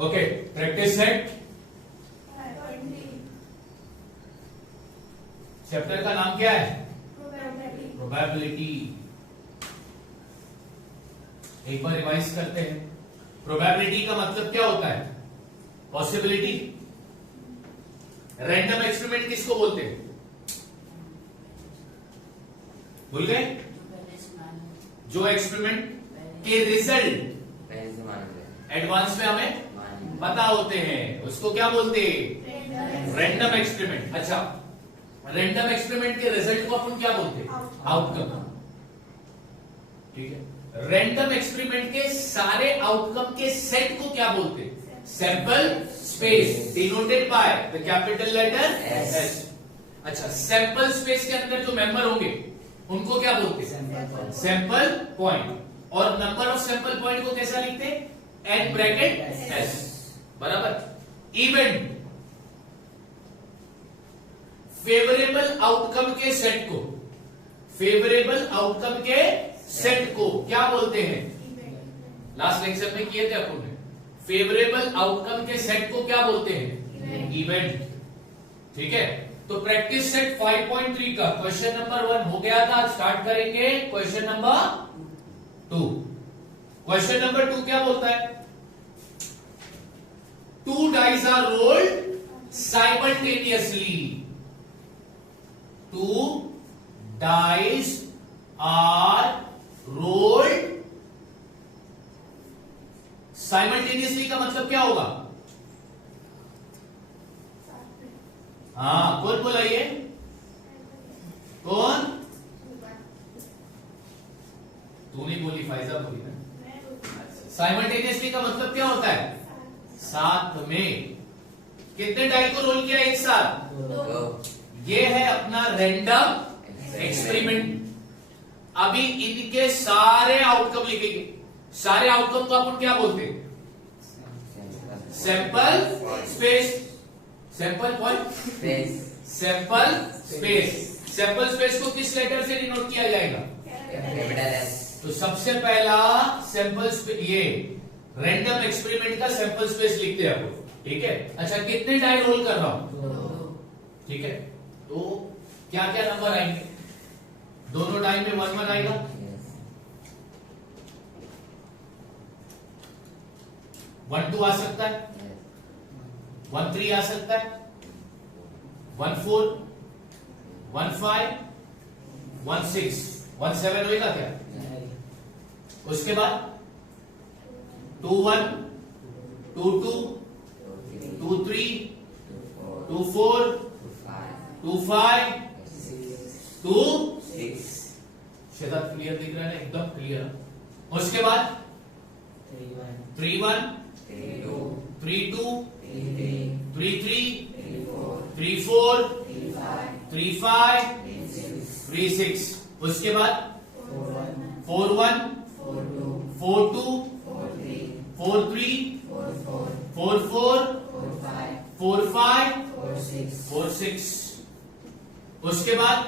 Okay, practice set. Chapter का नाम क्या है? प्रोबेबिलिटी। एक बार रिवाइज करते हैं। प्रोबेबिलिटी का मतलब क्या होता है? पॉसिबिलिटी। रैंडम एक्सपेरिमेंट किसको बोलते हैं? भूल गए? जो एक्सपेरिमेंट के रिजल्ट एडवांस में हमें पता होते हैं उसको क्या बोलते हैं? Random experiment. अच्छा, रैंडम एक्सपेरिमेंट के रिजल्ट को अपन क्या बोलते हैं? आउटकम। ठीक है। रैंडम एक्सपेरिमेंट के सारे आउटकम के सेट को क्या बोलते हैं? Sample space, denoted by the capital letter S. अच्छा, सैंपल स्पेस के अंदर जो मेंबर होंगे उनको क्या बोलते हैं? Sample point. और नंबर ऑफ सैंपल पॉइंट को कैसा लिखते हैं? N bracket S. बराबर। इवेंट, फेवरेबल आउटकम के सेट को, फेवरेबल आउटकम के सेट को क्या बोलते हैं? लास्ट लेक्चर में किए थे अपन ने। फेवरेबल आउटकम के सेट को क्या बोलते हैं? इवेंट। ठीक है। तो प्रैक्टिस सेट 5.3 का क्वेश्चन नंबर 1 हो गया था। स्टार्ट करेंगे क्वेश्चन नंबर 2। क्वेश्चन नंबर 2 क्या बोलता है? 2 dice are rolled simultaneously. 2 dice are rolled simultaneously का मतलब क्या होगा? हाँ, कौन बोला ये? कौन? तू नहीं बोली, फाइजा बोली ना। साइमल्टेनियसली का मतलब क्या होता है? साथ में। कितने डाई को रोल किया एक साथ? ये है अपना रैंडम एक्सपेरिमेंट। अभी इनके सारे आउटकम लिखेंगे। सारे आउटकम को अपन क्या बोलते हैं? Sample space, sample point, sample space. Sample space को किस लेटर से डिनोट किया जाएगा? Capital S. तो सबसे पहला सैंपल ये रैंडम एक्सपेरिमेंट का सैंपल स्पेस लिखते हैं आपको। ठीक है। अच्छा, कितने डाई रोल कर रहा हूं? ठीक है। तो क्या क्या नंबर आएंगे? दोनों डाई में 1 1 आएगा। वन 2 आ सकता है, 1 3 आ सकता है, 1 4, 1 5, 1 6, 1 7 होगा क्या? उसके बाद 2 1, 2 2, 2 3, 2 4, 2 5, 2 6। शेदात क्लियर दिख रहा है ना? एकदम क्लियर। उसके बाद 3 1, 3 2, 3 3, 3 4, 3 5, 3 6। उसके बाद 4 1, 4 2, 4 3, 4 4, 4 5, 4 6। उसके बाद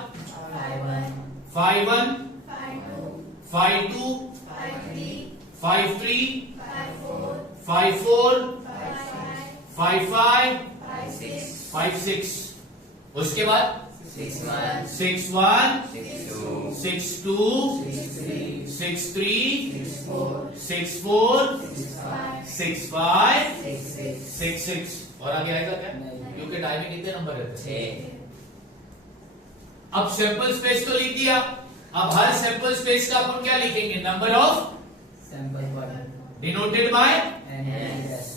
5 1, 5 2, 5 3, 5 4, 5 5, 5 6। उसके बाद 6 1, 6 2, 6 3, 6 4, 6 5, 6 6। और आगे आएगा क्या? क्योंकि डाई में कितने नंबर रहते हैं? अब सैंपल स्पेस तो लिख दिया। अब हर सैंपल स्पेस का अपन क्या लिखेंगे? Number of sample denoted by S.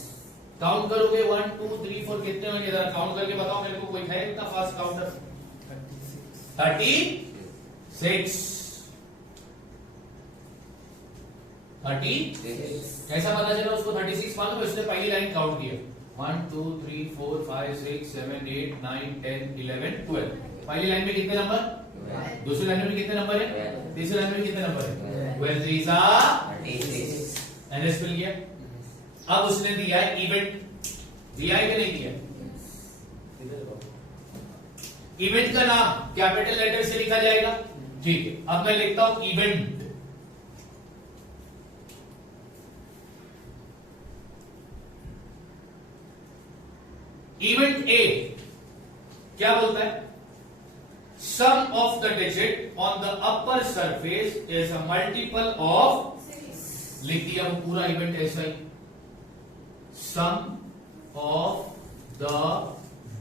Count करोगे 1 2 3 4 कितने होंगे? जरा काउंट करके बताओ मेरे को। कोई है इतना फास्ट काउंटर? 36। 36 कैसा पता चला उसको? 36 मालूम है, उसने पहली लाइन काउंट किया। 1 2 3 4 5 6 7 8 9 10 11 12। पहली लाइन में कितने नंबर? दूसरी लाइन में कितने नंबर है? तीसरी लाइन में कितने नंबर है? 12 3 36। एनएस मिल गया। अब उसने दिया है इवेंट। दिया है कि नहीं दिया? इवेंट का नाम कैपिटल लेटर से लिखा जाएगा। ठीक है। अब मैं लिखता हूं इवेंट। इवेंट ए क्या बोलता है? Sum of the digit on the upper surface is a multiple of, लिख दिया वो पूरा इवेंट ऐसा ही, sum of the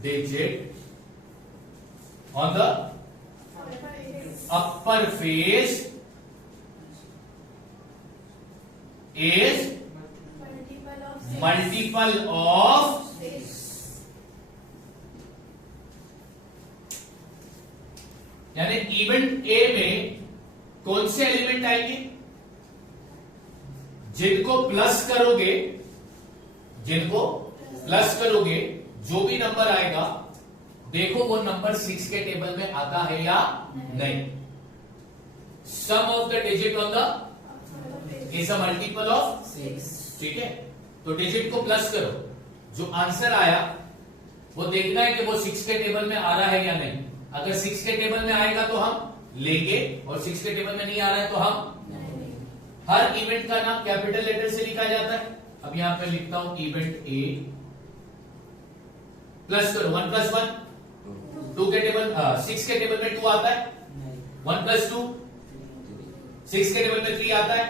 digit on the upper face is multiple of, यानी इवेंट ए में कौन से एलिमेंट आएंगे? जिनको प्लस करोगे जो भी नंबर आएगा, देखो वो नंबर 6 के टेबल में आता है या नहीं। Sum of the digit on the is a multiple of 6, ठीक है। तो डिजिट को प्लस करो, जो आंसर आया वो देखना है कि वो 6 के टेबल में आ रहा है या नहीं। अगर 6 के टेबल में आएगा तो हम लेंगे, और 6 के टेबल में नहीं आ रहा है तो हम नहीं। हर इवेंट का नाम कैपिटल लेटर से लिखा जाता है। अब यहां पे लिखता हूं इवेंट ए, प्लस करो 1 + 1, 2 के टेबल 6 के टेबल में 2 आता है, 1 + 2, 6 के टेबल में 3 आता है,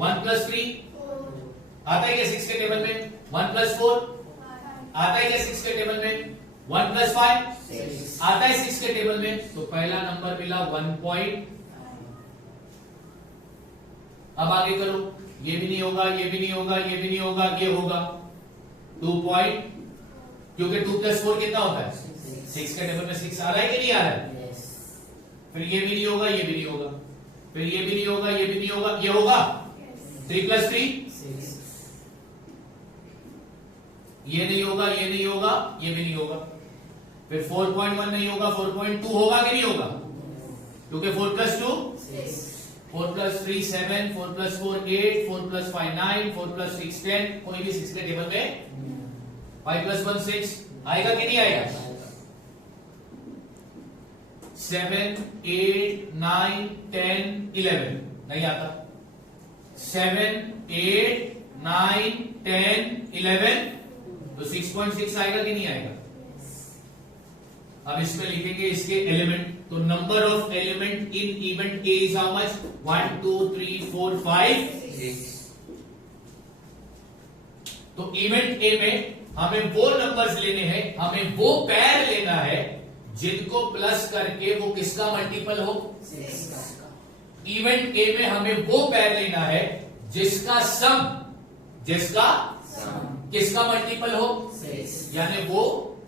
1 + 3 आता है क्या 6 के टेबल में, 1 + 4 आता है क्या 6 के टेबल में, 1 + 5 आता है 6 के टेबल में। तो पहला नंबर मिला 1 पॉइंट। अब आगे करो, ये भी नहीं होगा, ये भी नहीं होगा, ये भी नहीं होगा, ये होगा 2 पॉइंट, क्योंकि 2 + 4 कितना होता है 6 के टेबल में 6 आ रहा है कि नहीं आ रहा है। फिर ये भी नहीं होगा, ये भी नहीं होगा, फिर ये भी नहीं होगा, ये भी नहीं होगा, ये होगा 3 + 3 ये नहीं होगा, ये नहीं होगा, ये भी नहीं होगा। फिर 4.1 नहीं होगा, 4.2 होगा कि नहीं होगा, क्योंकि 4 + 2 4 + 3 7, 4 + 4 8, 4 + 5 9, 4 + 6 10, कोई भी 6 के टेबल में 5 + 1 6 आएगा कि नहीं आएगा। 7 8 9 10 11 नहीं आता। 7 8 9 10 11 तो 6.6 आएगा कि नहीं आएगा। अब इसमें लिखेंगे इसके एलिमेंट, तो number of element in event A is how much 1 2 3 4 5 6। तो इवेंट ए में हमें वो नंबर्स लेने हैं, हमें वो पैर लेना है जिनको प्लस करके वो किसका मल्टीपल हो 6 का। इवेंट ए में हमें वो पैर लेना है जिसका सम किसका मल्टीपल हो 6, यानी वो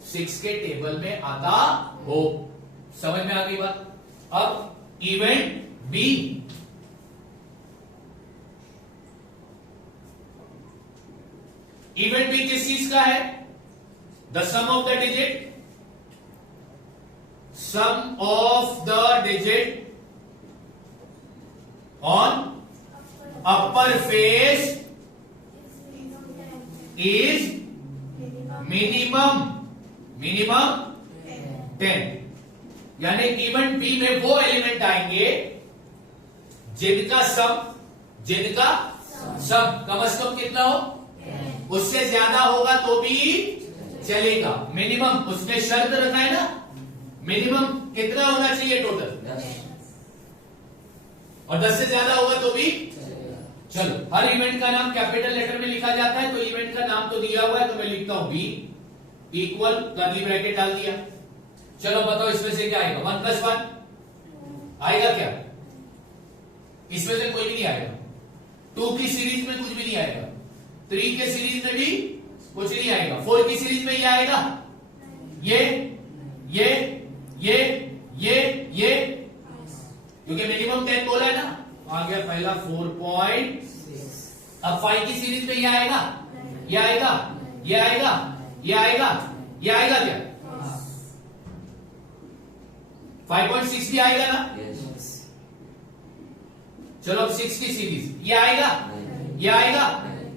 6 के टेबल में आता हो। समझ में आ गई बात। अब इवेंट बी, इवेंट बी किस चीज का है? The sum of the digit, sum of the digit on upper face is minimum 10, यानी इवेंट बी में वो एलिमेंट आएंगे जिनका सम कम से कम कितना हो, उससे ज्यादा होगा तो भी चलेगा। मिनिमम उसने शर्त रखा है ना, मिनिमम कितना होना चाहिए टोटल 10, और 10 से ज्यादा होगा तो भी चलो। हर इवेंट का नाम कैपिटल लेटर में लिखा जाता है, तो इवेंट का नाम तो दिया हुआ है, तो मैं लिखता हूं बी इक्वल कर्ली ब्रैकेट डाल दिया। चलो बताओ इसमें से क्या आएगा, 1 + 1 आएगा क्या? इसमें से कोई भी नहीं आएगा। 2 की सीरीज में कुछ भी नहीं आएगा, 3 के सीरीज में भी कुछ नहीं आएगा, 4 की सीरीज में ये आएगा, ये क्योंकि मिनिमम 10 बोला है ना, आ गया पहला 4.6। अब 5 की सीरीज में ये आएगा, ये आएगा, ये आएगा, ये आएगा, ये आएगा क्या 5.6 भी आएगा ना। चलो अब 6 की सीरीज, ये आएगा, ये आएगा,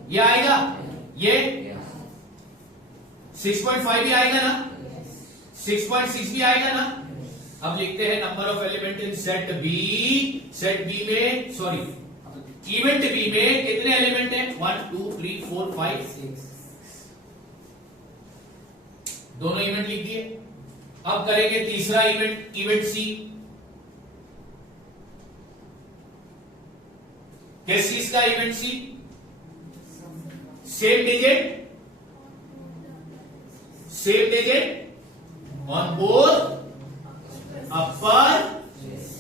ये आएगा, ये 6.5 भी आएगा ना, 6.6 भी आएगा ना। अब लिखते हैं number of element in set B. Set B में सॉरी इवेंट बी में कितने एलिमेंट हैं 1 2 3 4 5 6। दोनों इवेंट लिख दिए। अब करेंगे तीसरा इवेंट, इवेंट सी। किस चीज का event C? Same digit on both upper,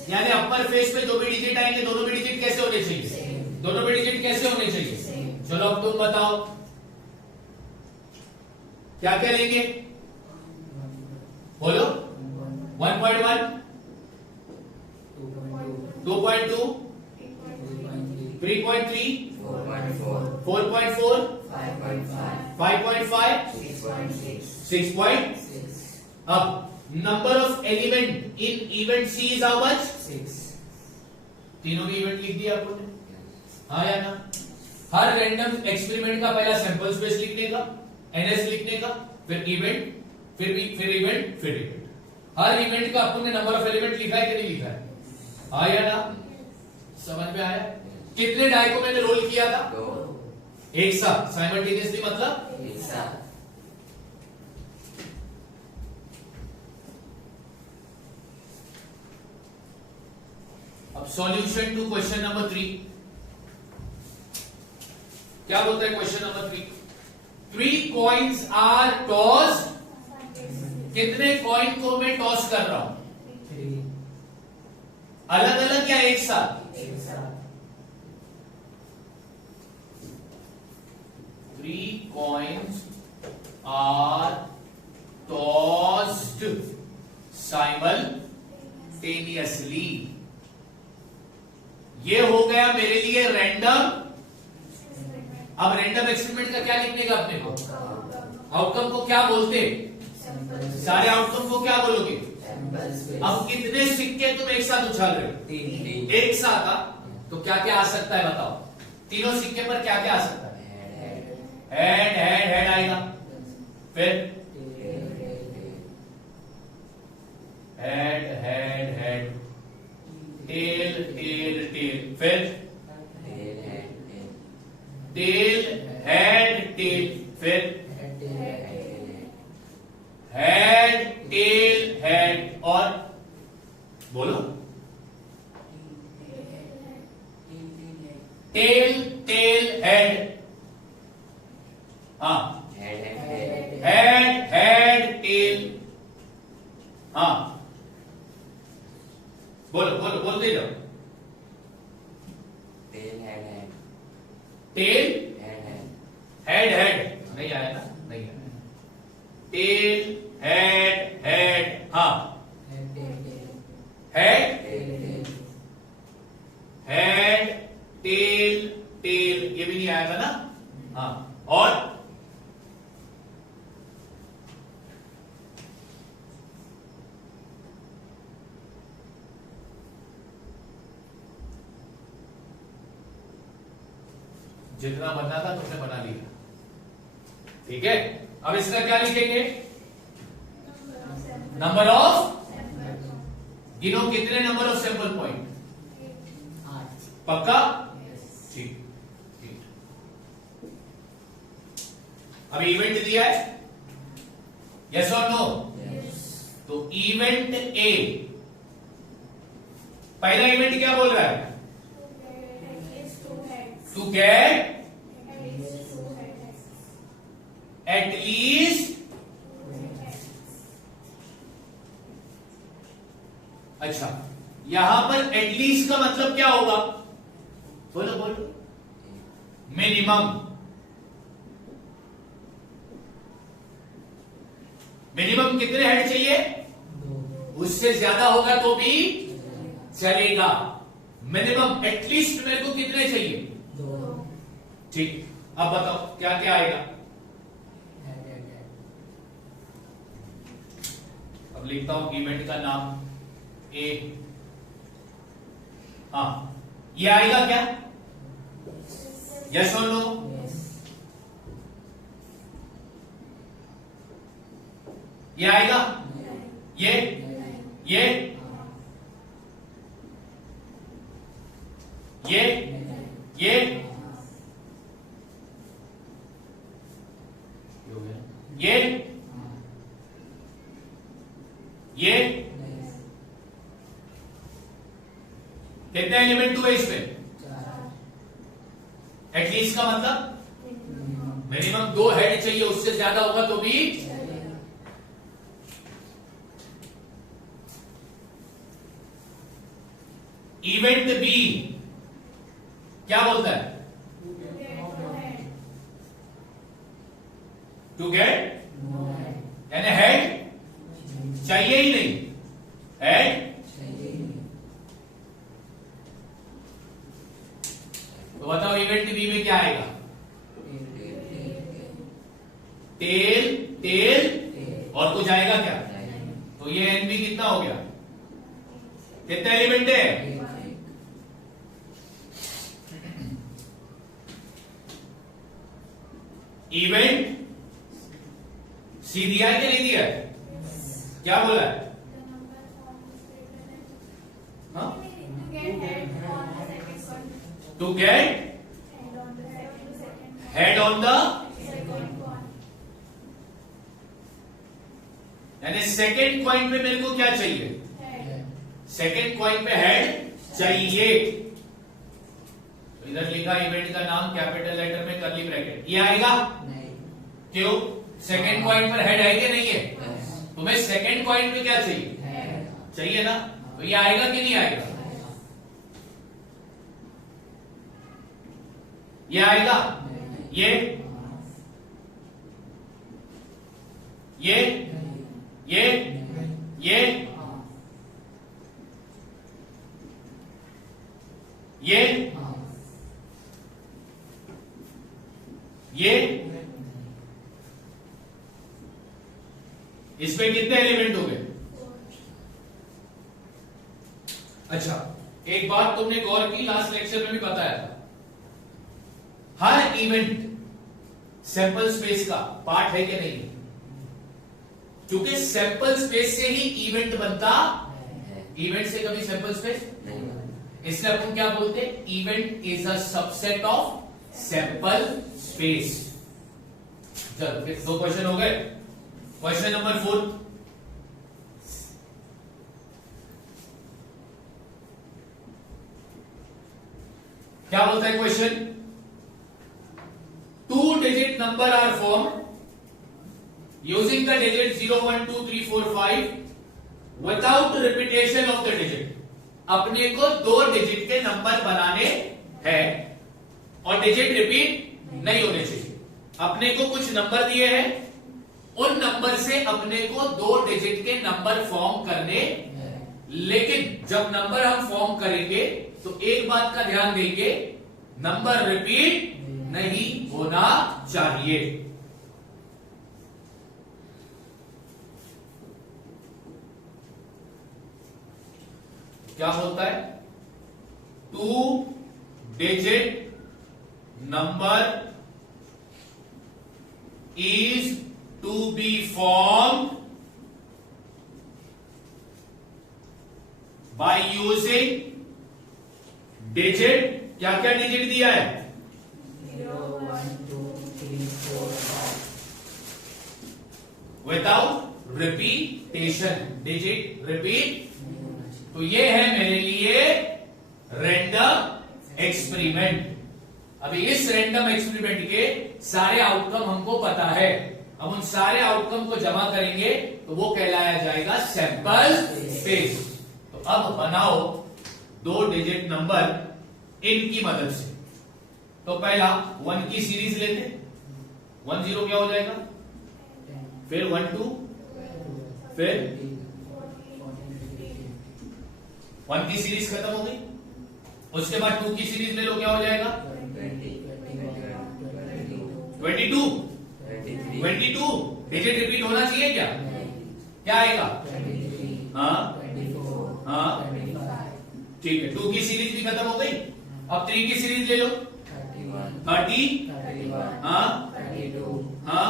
यानी अपर फेस पे जो भी डिजिट आएंगे दोनों भी डिजिट कैसे होने चाहिए? दोनों भी डिजिट कैसे होने चाहिए? चलो अब तुम बताओ क्या क्या लेंगे, बोलो। 1.1, 2.2, 3.3, 4.4, 5.5, 6. अब number of element in event C is how much? 6। तीनों भी इवेंट लिख दिया आपने, हाँ या ना? हर रैंडम एक्सपेरिमेंट का पहला सैंपल स्पेस लिखने का, एनएस लिखने का, फिर इवेंट, फिर इवेंट, फिर इवेंट। हर इवेंट का आपने नंबर ऑफ एलिमेंट लिखा है कि नहीं लिखा है? हाँ या ना? समझ में आया? कितने डाई को मैंने रोल किया था? 2। एक साथ, साइमल्टेनियसली मतलब एक साथ। अब सॉल्यूशन टू क्वेश्चन नंबर 3। क्या बोलता है question number 3? 3 coins are tossed. कितने कॉइन को मैं टॉस कर रहा हूं? 3। अलग अलग या एक साथ? एक साथ। 3 coins are tossed simultaneously। ये हो गया मेरे लिए रैंडम। अब रैंडम एक्सपेरिमेंट का क्या लिखने का अपने को? आउटकम को क्या बोलते? सारे आउटकम को क्या बोलोगे? अब कितने सिक्के तुम एक साथ उछाल रहे हो? 3। एक साथ। तो क्या क्या आ सकता है बताओ? तीनों सिक्के पर क्या क्या आ सकता है? हेड आएगा, फिर हेड, टेल, फिर टेल, हेड, टेल, फिर हेड, टेल, हेड, और बोलो टेल, हेड। हाँ, हेड, टेल। हाँ, बोलते जाओ। टेल, हेड, नहीं आया ना? नहीं आया। टेल, हेड, हाँ, हेड, टेल, ये भी नहीं आया था ना? हाँ, और जितना बनना था तुमने बना लिया, ठीक है। अब इसका क्या लिखेंगे? नंबर ऑफ, गिनो कितने नंबर ऑफ सैंपल पॉइंट? 8। पक्का? ठीक। अब इवेंट दिया है, यस और नो? तो इवेंट ए, पहला इवेंट क्या बोल रहा है? टू गेट at least, अच्छा, यहां पर एटलीस्ट का मतलब क्या होगा? बोलो। मिनिमम कितने हेड चाहिए? 2। उससे ज्यादा होगा तो भी चलेगा। मिनिमम एटलीस्ट मेरे को कितने चाहिए? 2। ठीक। अब बताओ क्या क्या आएगा? अब लिखता हूं इवेंट का नाम ए। हाँ, ये आएगा क्या? यस और नो? ये आएगा? ये कितने एलिमेंट हुए इसमें? एटलीस्ट का मतलब मिनिमम 2 हेड चाहिए, उससे ज्यादा होगा तो भी इवेंट बी क्या बोलता है? टू गेट, यानी हेड चाहिए ही नहीं, हेड तो बताओ इवेंट बी में क्या आएगा? टेल, टेल और कुछ आएगा क्या? तो ये एनबी कितना हो गया? कितने एलिमेंट है? इवेंट सी दिया है कि नहीं दिया है? क्या बोला है? To get head on the, यानी सेकेंड पॉइंट पे मेरे को क्या चाहिए? सेकेंड पॉइंट पे हेड चाहिए। इधर लिखा इवेंट का नाम कैपिटल लेटर में कर्ली ब्रैकेट, ये आएगा? नहीं। क्यों? सेकेंड पॉइंट पर हेड है कि नहीं है? तुम्हें सेकेंड पॉइंट पे क्या चाहिए? चाहिए ना, तो ये आएगा कि नहीं आएगा? ये आएगा? ये ये ये ये ये इसमें कितने एलिमेंट हो गए? अच्छा, एक बात तुमने गौर की, लास्ट लेक्चर में भी बताया था, हर इवेंट सैंपल स्पेस का पार्ट है कि नहीं? क्योंकि सैंपल स्पेस से ही इवेंट बनता, इवेंट से कभी सैंपल स्पेस नहीं। इसलिए अपन क्या बोलते हैं? Event is a subset of sample space. चलो फिर 2 क्वेश्चन हो गए। क्वेश्चन नंबर 4, क्या बोलता है question? 2 digit number are form using the digit 0, 1, 2, 3, 4, 5 without repetition of the digit। अपने को 2 डिजिट के नंबर बनाने हैं और डिजिट रिपीट नहीं होने चाहिए। अपने को कुछ नंबर दिए हैं, उन नंबर से अपने को 2 डिजिट के नंबर फॉर्म करने, लेकिन जब नंबर हम फॉर्म करेंगे तो एक बात का ध्यान देंगे, नंबर रिपीट नहीं होना चाहिए। क्या बोलता है? 2 digit number is to be formed by using digit, क्या क्या डिजिट दिया है? 0, 1, 2, 3, 4, 5 विदाउट रिपीटेशन, डिजिट रिपीट। तो ये है मेरे लिए रैंडम एक्सपेरिमेंट। अभी इस रैंडम एक्सपेरिमेंट के सारे आउटकम हमको पता है, अब उन सारे आउटकम को जमा करेंगे तो वो कहलाया जाएगा सैंपल स्पेस। तो अब बनाओ 2 डिजिट नंबर इनकी मदद से। तो पहला 1 की सीरीज लेते, 1 0 क्या हो जाएगा, फिर 1 2, फिर 1 की सीरीज खत्म हो गई, उसके बाद 2 की सीरीज ले लो, क्या हो जाएगा 22 डिजिट रिपीट होना चाहिए क्या? क्या आएगा? हाँ हाँ ठीक है, 2 की सीरीज भी खत्म हो गई। अब 3 की सीरीज ले लो, 30 हाँ हाँ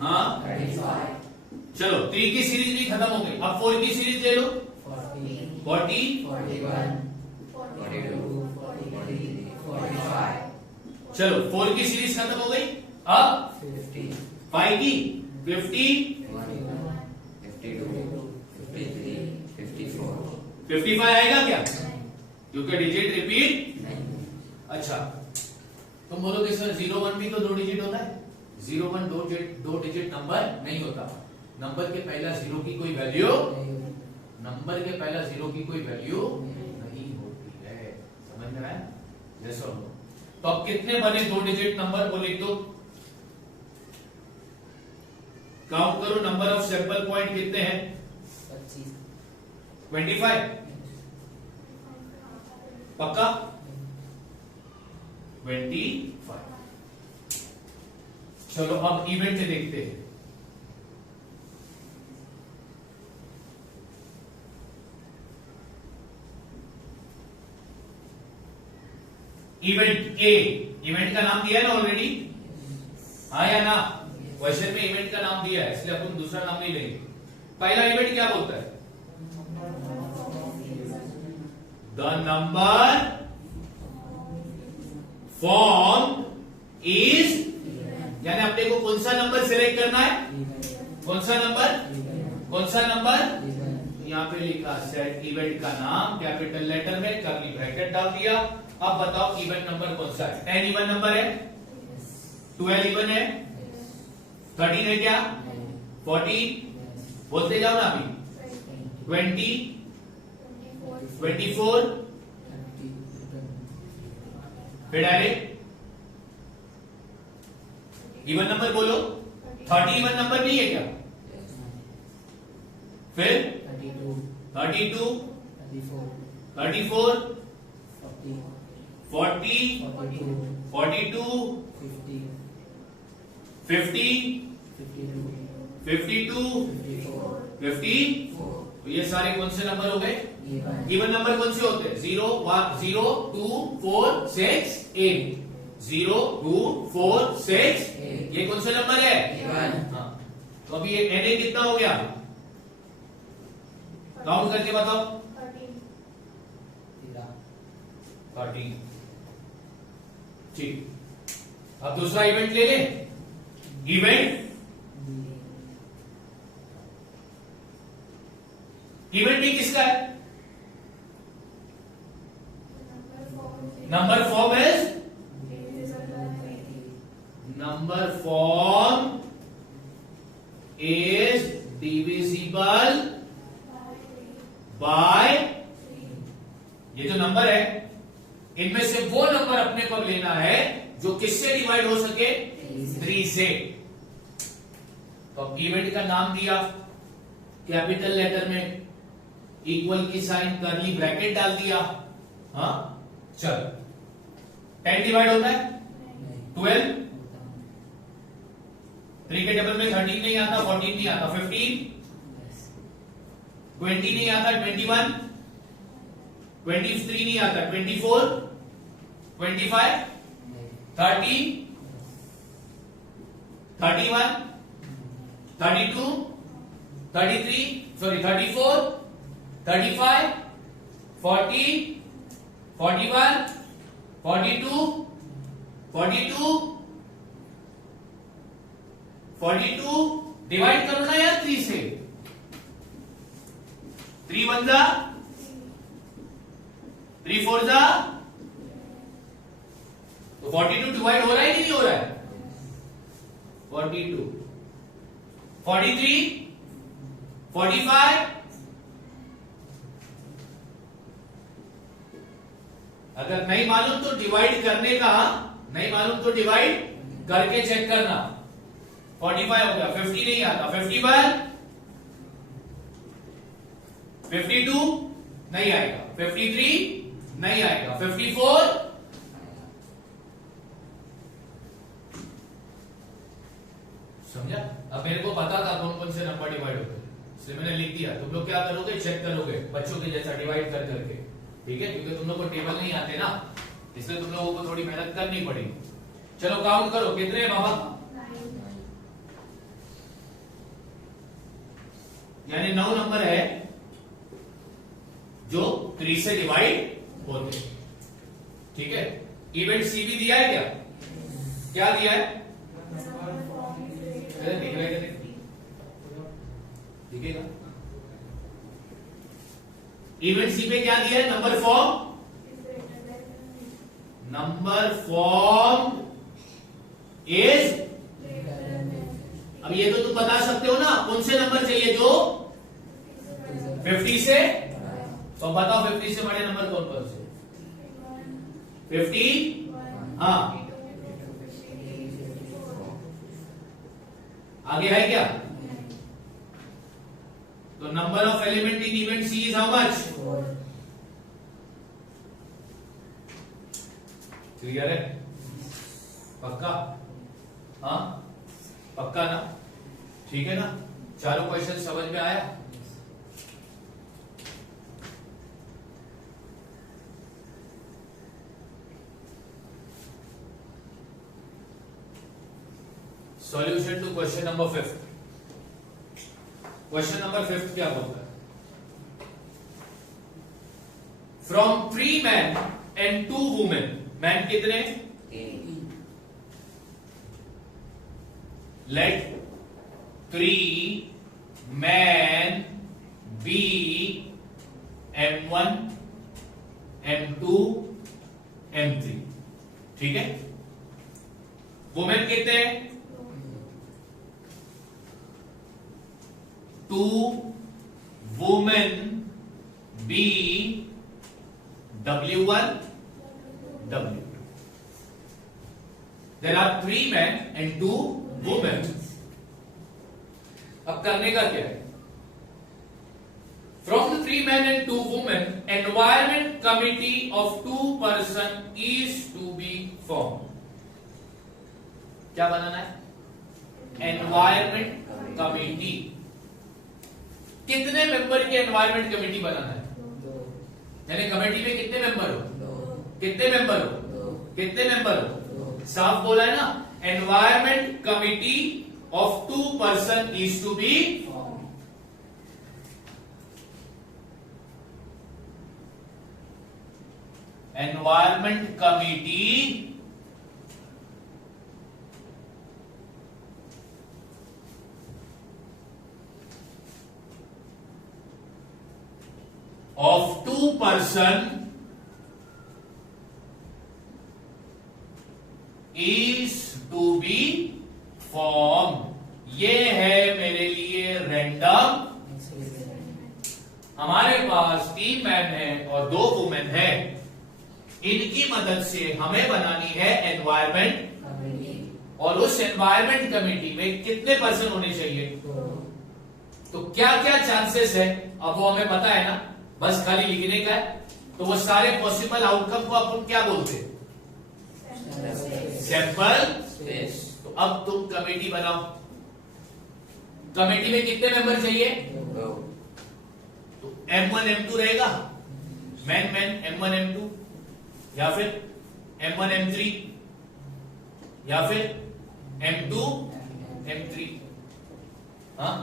हाँ, चलो 3 की सीरीज भी खत्म हो गई। अब 4 की सीरीज ले लो, 40 41 42 43 45 चलो 4 की सीरीज खत्म हो गई। अब 50 5 की 50 52 53 54 55 आएगा क्या? क्योंकि डिजिट रिपीट। अच्छा, तुम बोलोगे सर 01 भी तो 2 डिजिट होता है। 01 2 डिजिट नंबर नहीं होता। नंबर के पहला जीरो की कोई वैल्यू, नंबर के पहला जीरो की कोई वैल्यू नहीं होती है। समझ में आया? यस और नो? तो अब कितने बने 2 डिजिट नंबर, वो लिख दो। काउंट करो, नंबर ऑफ सैंपल पॉइंट कितने हैं? 25। पक्का? 25। चलो अब इवेंट देखते हैं। इवेंट ए, इवेंट का नाम दिया है ना ऑलरेडी, हाँ या ना? क्वेश्चन में इवेंट का नाम दिया है, इसलिए अपन दूसरा नाम नहीं लेंगे। पहला इवेंट क्या बोलता है? द नंबर फॉर्म इज, यानी अपने को कौन सा नंबर सिलेक्ट करना है? कौन सा नंबर? कौन सा नंबर? यहाँ पे लिखा सेट इवेंट का नाम कैपिटल लेटर में, कर्ली ब्रैकेट डाल दिया। अब बताओ इवेंट नंबर कौन सा है? 10 इवन नंबर है, 12 इवन है, 13 है क्या, 14? बोलते जाओ ना अभी। 20, 24, फिर डायरेक्ट इवन नंबर बोलो। 30 इवन नंबर नहीं है क्या? फिर 32, 34, 40, 42, 50, 52, 50। तो ये सारे कौन से नंबर हो गए? इवन नंबर कौन से होते हैं? 0, 2, 4, 6, 8। 0, 2, 4, 6, ये कौन सा नंबर है? हाँ। तो अभी ये एन कितना हो गया? काउंट करके बताओ। 13। ठीक, अब दूसरा इवेंट ले लें। इवेंट भी किसका है? Number form is, number form is divisible by, ये जो नंबर है इनमें से वो नंबर अपने को लेना है जो किससे डिवाइड हो सके? 3 से। तो अब इवेंट का नाम दिया कैपिटल लेटर में, इक्वल की साइन, कर्ली ब्रैकेट डाल दिया। हाँ चल, 10 डिवाइड होता है 12, 3 के टेबल में 13 नहीं आता, 14 नहीं आता, 15, 20 नहीं आता, 21, 23 नहीं आता, 24, 25, 30, 31, 32, 33, सॉरी 34, 35, 40, 41, 42, 42, 42। डिवाइड करो ना यार 3 से। 3 1 जा, 3 4 जा, तो 42 डिवाइड हो रहा है कि नहीं हो रहा है? 42, 43, 45। अगर नहीं मालूम तो डिवाइड करने का, नहीं मालूम तो डिवाइड करके चेक करना। 45 हो गया, 50 नहीं आता, 51, 52 नहीं आएगा, 53 नहीं आएगा, 54 समझा? अब मेरे को पता था कौन कौन से नंबर डिवाइड होते हैं, इसलिए मैंने लिख दिया। तुम लोग क्या करोगे? चेक करोगे बच्चों के जैसा डिवाइड कर करके, ठीक है? क्योंकि तुम लोग को टेबल नहीं आते ना, इसलिए तुम लोगों को थोड़ी मेहनत करनी पड़ेगी। चलो काउंट करो, कितने हैं बाबा? यानी 9 नंबर है जो 3 से डिवाइड होते हैं, ठीक है? इवेंट सी भी दिया है क्या? क्या दिया है? दिख रहा है, दिखेगा? इवेंट सी पे क्या दिया है? नंबर फॉर्म formed is, अब ये तो तुम बता सकते हो ना, कौन से नंबर चाहिए जो 50 से, तो बताओ 50 से बड़े नंबर कौन कौन से? 50, हाँ, आगे है क्या? तो number of element in event C is how much? Clear है? पक्का? हाँ, पक्का ना? ठीक है ना? चारों क्वेश्चन समझ में आया? Solution to question number 5। Question number 5 क्या बोलता है? From 3 man and 2 women, man कितने? Let 3 man be M1 M2 M3, ठीक है? वुमेन कितने हैं? 2 women be W1 W2. There are 3 men and 2 women. अब करने का क्या है? From the 3 men and 2 women, environment committee of 2 person is to be formed. क्या बनाना है? Environment committee. कितने मेंबर की एनवायरमेंट कमेटी बनाना है? यानी कमेटी में कितने मेंबर हो? कितने मेंबर हो? कितने मेंबर हो? साफ बोला है ना? Environment committee of 2 person is to be environment committee of 2 person is to be formed. ये है मेरे लिए रैंडम। हमारे पास 3 मैन है और 2 वुमेन है, इनकी मदद से हमें बनानी है एनवायरमेंट, और उस एनवायरमेंट कमेटी में कितने पर्सन होने चाहिए? तो क्या क्या चांसेस है अब वो हमें पता है ना, बस खाली लिखने का है। तो वो सारे पॉसिबल आउटकम को अपन क्या बोलते हैं? Sample space. तो अब तुम कमेटी बनाओ। कमेटी में कितने मेंबर चाहिए? तो M1 M2 रहेगा, मैन मैन M1 M2, या फिर M1 M3, या फिर M2 M3। हाँ,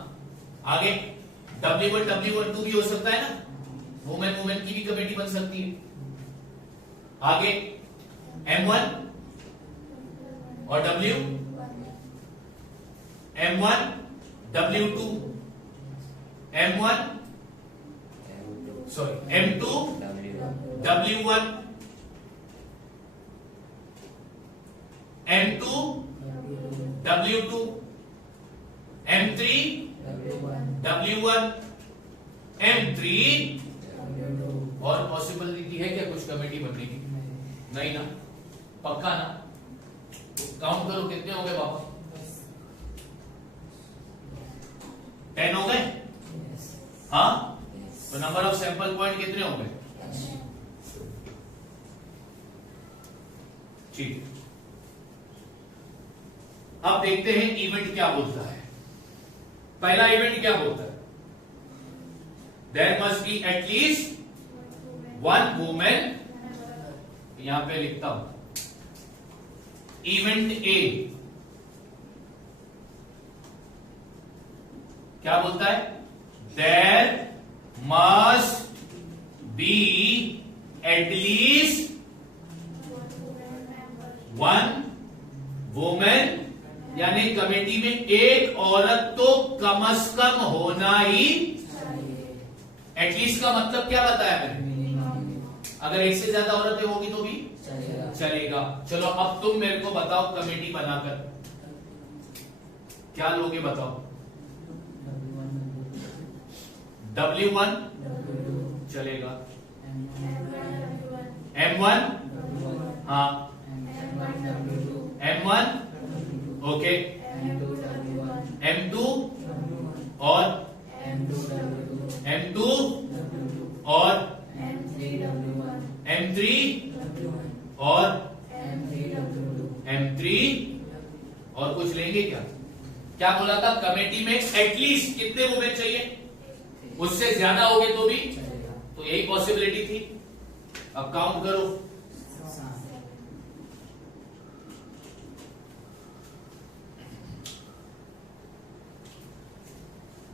आगे W1 W12 भी हो सकता है ना, वुमेन वुमेन की भी कमेटी बन सकती है। आगे M1 और W, M1 W2, M1 sorry M2 W1, M2 W2, M3 W1, M3, और पॉसिबिलिटी है क्या कुछ कमेटी बनने की? नहीं ना? पक्का ना? तो काउंट करो कितने हो गए पापा? 10 हो गए? हाँ, तो नंबर ऑफ सैंपल पॉइंट कितने हो गए? ठीक। अब देखते हैं इवेंट क्या बोलता है। पहला इवेंट क्या बोलता है? There must be at least 1 women, यहां पे लिखता हूं इवेंट ए क्या बोलता है? There must be at least 1 women, यानी कमेटी में एक औरत तो कम से कम होना ही। एटलीस्ट का मतलब क्या बताया मैंने? अगर एक से ज्यादा औरतें होगी तो भी चलेगा। चलो अब तुम मेरे को बताओ कमेटी बनाकर क्या लोगे, बताओ। W1 चलेगा, M1 हाँ, M1 ओके, M2 और M2 और M3 और M3 और कुछ लेंगे क्या? क्या बोला था? कमेटी में एटलीस्ट कितने वुमेन चाहिए? उससे ज्यादा हो गए तो भी, तो यही पॉसिबिलिटी थी। अब काउंट करो।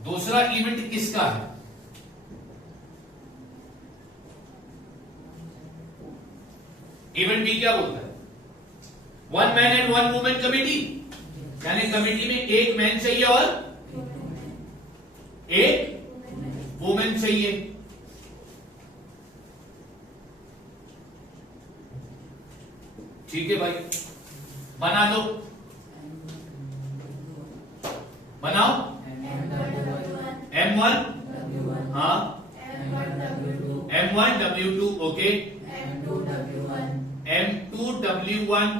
दूसरा इवेंट किसका है? इवेंट बी क्या बोलता है? 1 मैन एंड 1 वुमेन कमेटी, यानी कमेटी में एक मैन चाहिए और एक वुमेन चाहिए। ठीक है भाई, बना दो, बनाओ। M1 हाँ, M1 W2 okay, M2 W1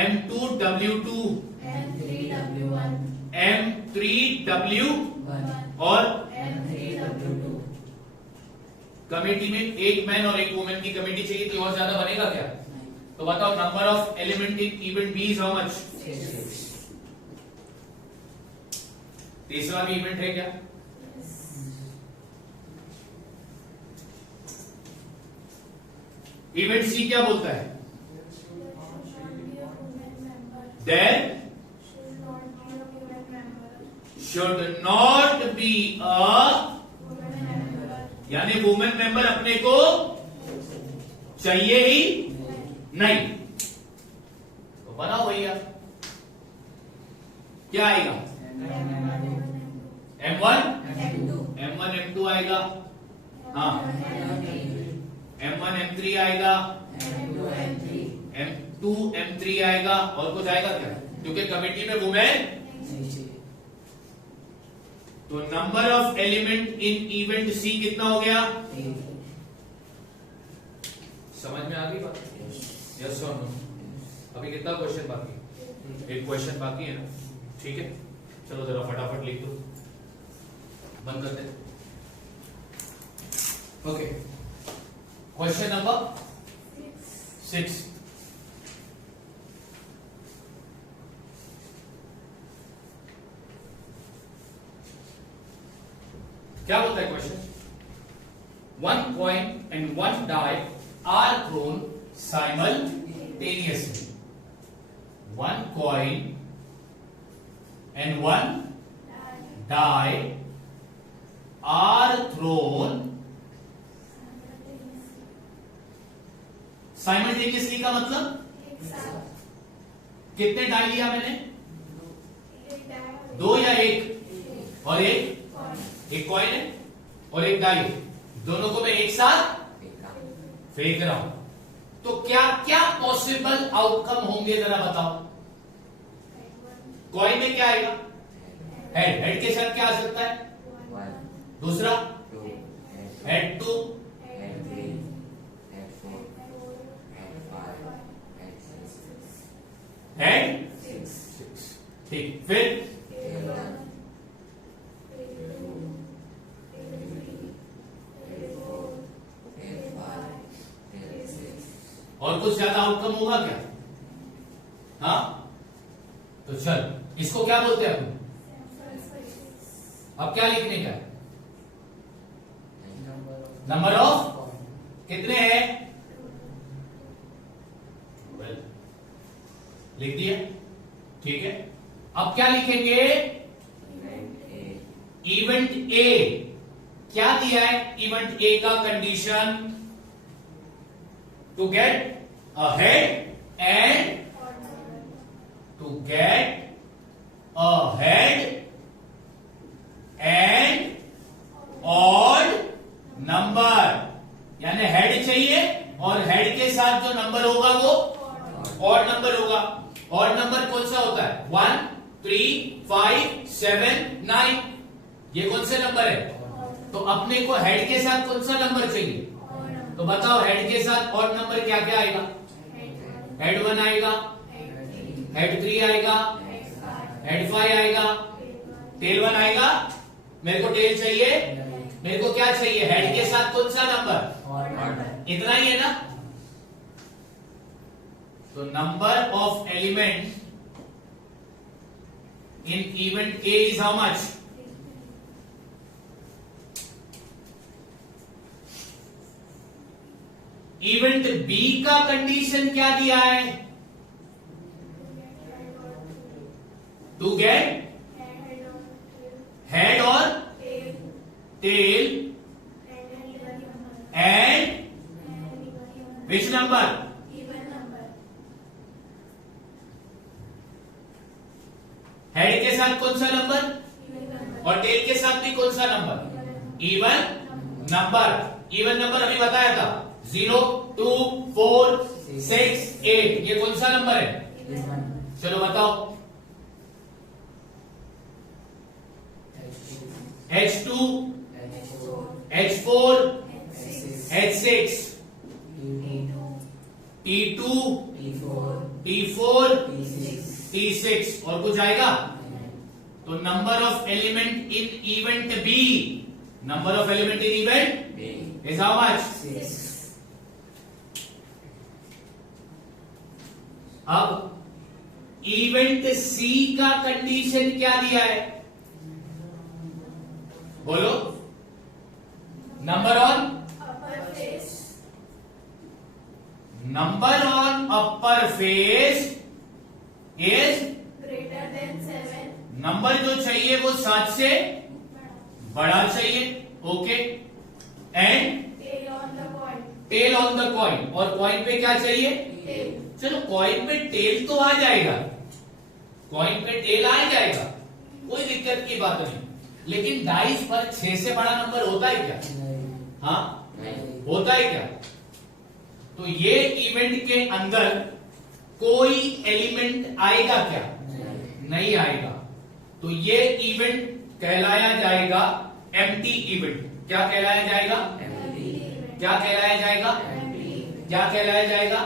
M2 W2 M3 W और कमेटी में एक मैन और एक वुमेन की कमेटी चाहिए थी, और ज्यादा बनेगा क्या? तो बताओ, number of element in event B is how much? तीसरा भी इवेंट है क्या? इवेंट सी क्या बोलता है? There should not be a, यानी वुमेन मेंबर अपने को चाहिए ही नहीं। तो बनाओ भैया, क्या आएगा? M1 M2 आएगा, हाँ, M1 M3 आएगा, M2 M3 आएगा, और कुछ आएगा क्या? क्योंकि कमेटी में वुमेन। तो number of element in event C कितना हो गया? समझ में आ गई बात? यस और नो? अभी कितना क्वेश्चन बाकी? एक क्वेश्चन बाकी है ना? ठीक है, चलो जरा फटाफट लिख दो, बंद करते हैं। Okay, question number 6। क्या बोलता है question? 1 coin and 1 die are thrown simultaneously. 1 coin and 1 die are thrown simultaneously का मतलब कितने डाई लिया मैंने? 2 या 1? और एक कॉइन है और एक डाई, दोनों को मैं एक साथ फेंक रहा हूं। तो क्या क्या पॉसिबल आउटकम होंगे, जरा बताओ। कॉइन में क्या आएगा? हेड के साथ क्या आ सकता है? दूसरा हेड 2, हेड 6। ठीक, फिर और कुछ ज्यादा आउटकम होगा क्या? हाँ, तो चल इसको क्या बोलते हैं अपन? अब क्या लिखने का है? नंबर ऑफ कितने हैं? लिख दिया, ठीक है। अब क्या लिखेंगे? Event A. क्या दिया है इवेंट ए का condition? To get a head and to get a head and odd number, यानी हेड चाहिए और हेड के ऑड नंबर कौन सा होता है? 1, 3, 5, 7, 9। ये कौन से नंबर है? तो अपने को हेड के साथ कौन सा नंबर चाहिए? तो बताओ हेड के साथ ऑड नंबर क्या क्या आएगा? हेड 1 आएगा, हेड 3 आएगा, हेड 5 आएगा, टेल 1 आएगा। मेरे को टेल चाहिए, मेरे को क्या चाहिए? हेड के साथ कौन सा नंबर? इतना ही है ना। तो number of element in event A is how much? Event B का कंडीशन क्या दिया है? टू गेट हेड और tail and which number? Head के साथ कौन सा नंबर और टेल के साथ भी कौन सा number? Even number. Even number अभी बताया था 0, 2, 4, 6, 8। ये कौन सा नंबर है? चलो बताओ। H2, H4, H6, T2, T4, T6 और कुछ आएगा? तो number of element in event B, number of element in event is how much? अब इवेंट C का कंडीशन क्या दिया है? बोलो। Number on upper face is greater than 7। Number जो चाहिए वो 7 से बड़ा चाहिए। Okay. And tail on the coin. Tail on the coin, और कॉइन पे क्या चाहिए? टेल। चलो कॉइन पे टेल तो आ जाएगा, कॉइन पे टेल आ जाएगा, कोई दिक्कत की बात नहीं। लेकिन डाइस पर 6 से बड़ा नंबर होता है क्या? हाँ होता है क्या? तो ये इवेंट के अंदर कोई एलिमेंट आएगा क्या? नहीं आएगा। तो ये इवेंट कहलाया जाएगा एम्प्टी इवेंट। क्या कहलाया जाएगा? क्या कहलाया जाएगा? क्या कहलाया जाएगा?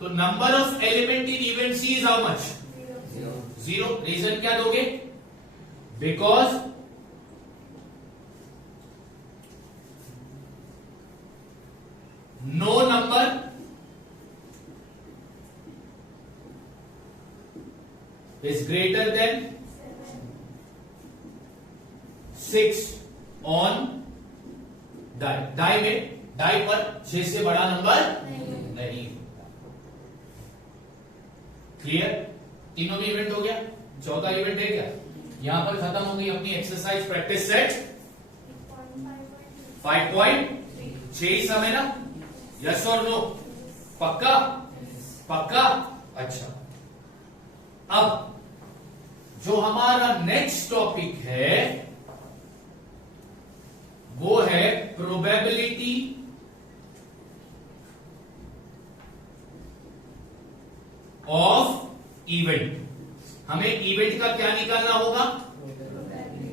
तो number of element in event C is how much? 0। Reason क्या दोगे? Because no number is greater than 6 on die। Die में, डाई पर 6 से बड़ा नंबर नहीं। क्लियर? तीनों भी इवेंट हो गया। चौथा इवेंट है क्या? यहां पर खत्म हो गई अपनी एक्सरसाइज प्रैक्टिस सेट 5.6 समय ना। यस और नो? पक्का? पक्का? अच्छा। अब जो हमारा नेक्स्ट टॉपिक है वो है प्रोबेबिलिटी ऑफ इवेंट। हमें इवेंट का क्या निकालना होगा?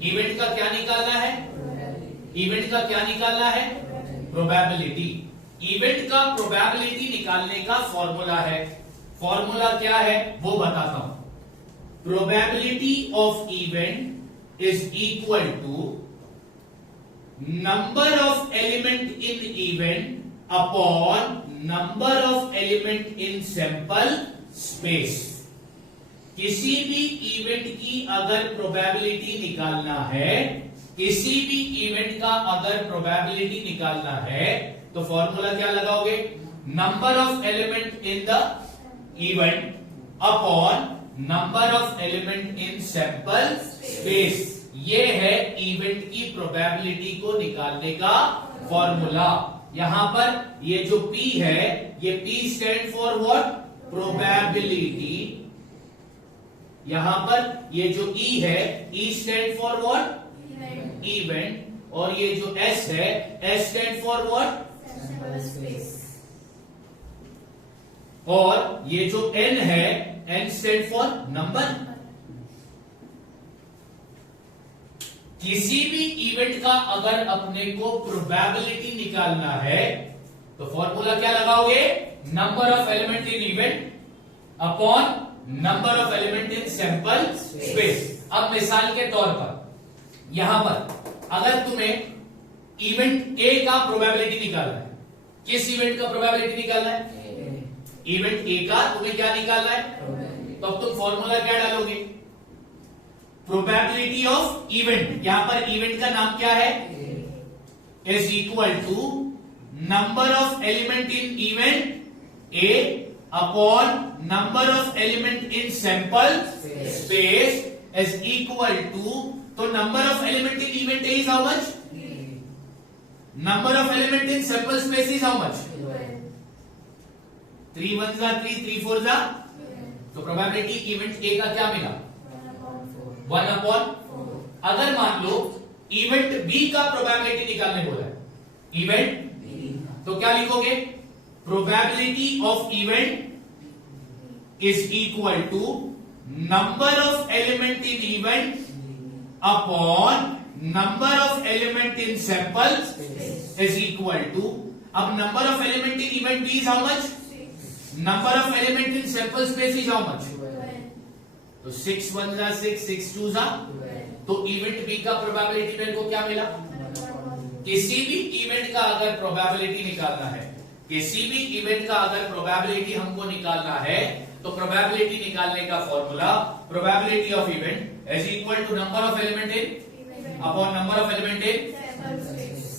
इवेंट का क्या निकालना है? इवेंट का क्या निकालना है? प्रोबेबिलिटी। इवेंट का प्रोबेबिलिटी निकालने का फॉर्मूला है। फॉर्मूला क्या है वो बताता हूं। Probability of event is equal to number of element in event upon number of element in sample space. किसी भी इवेंट की अगर प्रोबेबिलिटी निकालना है, किसी भी इवेंट का अगर प्रोबेबिलिटी निकालना है तो फॉर्मूला क्या लगाओगे? Number of element in the event upon number of element in sample space. ये है इवेंट की प्रोबेबिलिटी को निकालने का फॉर्मूला। यहां पर ये जो P है, ये P stand for what? Probability. यहां पर ये जो E है, E stand for what? Event. और ये जो S है, S स्टैंड फॉर व्हाट? और ये जो N है, N स्टैंड फॉर नंबर। किसी भी इवेंट का अगर अपने को प्रोबेबिलिटी निकालना है तो फॉर्मूला क्या लगाओगे? Number of element in event upon number of element in sample space. अब मिसाल के तौर पर यहां पर अगर तुम्हें इवेंट ए का प्रोबेबिलिटी निकालना है, किस इवेंट का प्रोबेबिलिटी निकालना है? इवेंट ए का तुम्हें क्या निकालना है? तो अब तुम फॉर्मूला क्या डालोगे? प्रोबेबिलिटी ऑफ इवेंट, यहां पर इवेंट का नाम क्या है? Is equal to number of element in event A upon number of element in sample space is equal to, तो number of element in event A is how much? Number of element in sample space is how much? 3 1 जा 3, 3 4 जा, तो probability event A का क्या मिला? 1 upon. अगर मान लो इवेंट बी का प्रोबेबिलिटी निकालने बोला है, इवेंट तो क्या लिखोगे? Probability of event is equal to number of element in event upon number of element in sample is equal to, अब number of element in event B is how much? Number of element in sample space is how much? तो 6 1 जा 6, 6 2 जा, तो event B का probability मेरे को क्या मिला? किसी भी इवेंट का अगर प्रोबेबिलिटी निकालना है, किसी भी इवेंट का अगर प्रोबेबिलिटी हमको निकालना है तो प्रोबेबिलिटी निकालने का formula probability of event is equal to number of element in upon number of element in.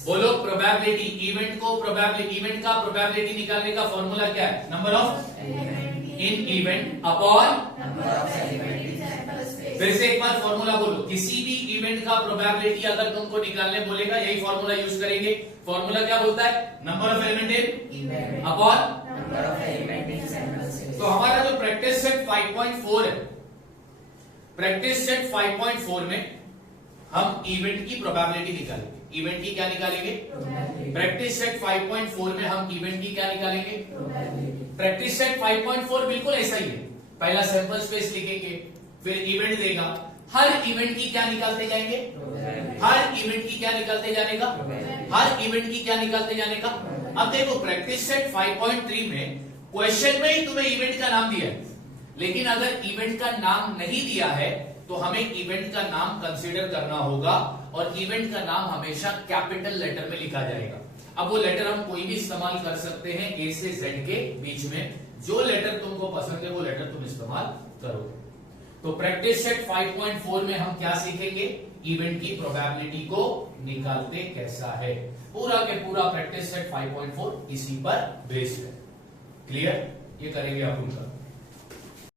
बोलो प्रोबेबिलिटी इवेंट को इवेंट का प्रोबेबिलिटी निकालने का फॉर्मूला क्या है? Number of in event upon number of element in sample space. फिर से एक बार फॉर्मूला बोलो, किसी भी इवेंट का प्रोबेबिलिटी अगर तुमको निकालने बोलेगा यही फॉर्मूला यूज करेंगे। फॉर्मूला क्या बोलता है? Number of element in upon number of element in sample space. तो हमारा जो प्रैक्टिस सेट 5.4 है, प्रैक्टिस सेट 5.4 में हम इवेंट की प्रोबेबिलिटी निकालेंगे। इवेंट की क्या निकालेंगे? प्रैक्टिस सेट 5.4 में हम इवेंट की क्या निकालेंगे? प्रैक्टिस सेट 5.4 बिल्कुल ऐसा ही है। पहला सैंपल स्पेस लिखेंगे, फिर इवेंट देगा, हर इवेंट की क्या निकालते जाएंगे? हर इवेंट की क्या निकालते जाने का? हर इवेंट की क्या निकालते जाने का? अब देखो प्रैक्टिस सेट 5.3 में क्वेश्चन में ही तुम्हें इवेंट का नाम दिया है, लेकिन अगर इवेंट का नाम नहीं दिया है तो हमें इवेंट का नाम कंसीडर करना होगा और इवेंट का नाम हमेशा कैपिटल लेटर में लिखा जाएगा। अब वो लेटर हम कोई भी इस्तेमाल कर सकते हैं, ए से जेड के बीच में जो लेटर तुमको पसंद है वो लेटर तुम इस्तेमाल करोगे। तो प्रैक्टिस सेट 5.4 में हम क्या सीखेंगे? इवेंट की प्रोबेबिलिटी को निकालते कैसा है। पूरा के पूरा प्रैक्टिस सेट 5.4 इसी पर बेस्ड है। क्लियर? ये करेंगे आप उनका।